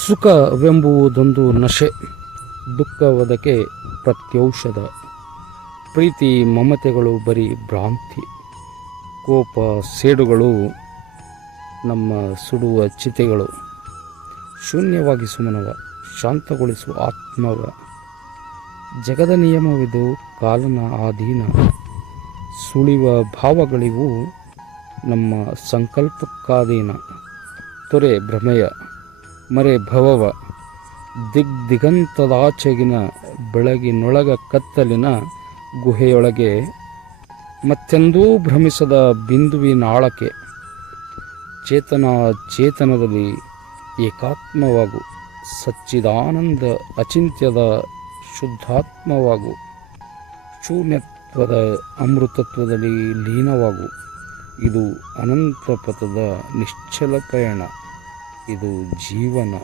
ಸುಖವೆಂಬುವುದೊಂದು ನಶೆ, ದುಃಖವದಕ್ಕೆ ಪ್ರತ್ಯೌಷಧ. ಪ್ರೀತಿ ಮಮತೆಗಳು ಬರೀ ಭ್ರಾಂತಿ, ಕೋಪ ಸೇಡುಗಳು ನಮ್ಮ ಸುಡುವ ಚಿತೆಗಳು. ಶೂನ್ಯವಾಗಿಸು ಮನವ, ಶಾಂತಗೊಳಿಸುವ ಆತ್ಮವ. ಜಗದ ನಿಯಮವಿದು, ಕಾಲನ ಆಧೀನ. ಸುಳಿವ ಭಾವಗಳಿವು, ನಮ್ಮ ಸಂಕಲ್ಪಕ್ಕಾಧೀನ. ತೊರೆ ಭ್ರಮೆಯ, ಮರೆ ಭವವ, ದಿಗಂತದಾಚೆಗಿನ ಬೆಳಗಿನೊಳಗ ಕತ್ತಲಿನ ಗುಹೆಯೊಳಗೆ. ಮತ್ತೆಂದೂ ಭ್ರಮಿಸದ ಬಿಂದುವಿನಾಳಕ್ಕೆ. ಚೇತನ ಚೇತನದಲ್ಲಿ ಏಕಾತ್ಮವಾಗು, ಸಚ್ಚಿದಾನಂದ ಅಚಿಂತ್ಯದ ಶುದ್ಧಾತ್ಮವಾಗು. ಶೂನ್ಯತ್ವದ ಅಮೃತತ್ವದಲ್ಲಿ ಲೀನವಾಗು. ಇದು ಅನಂತ ಪಥದ ನಿಶ್ಚಲ ಪಯಣ, ಇದು ಜೀವನ.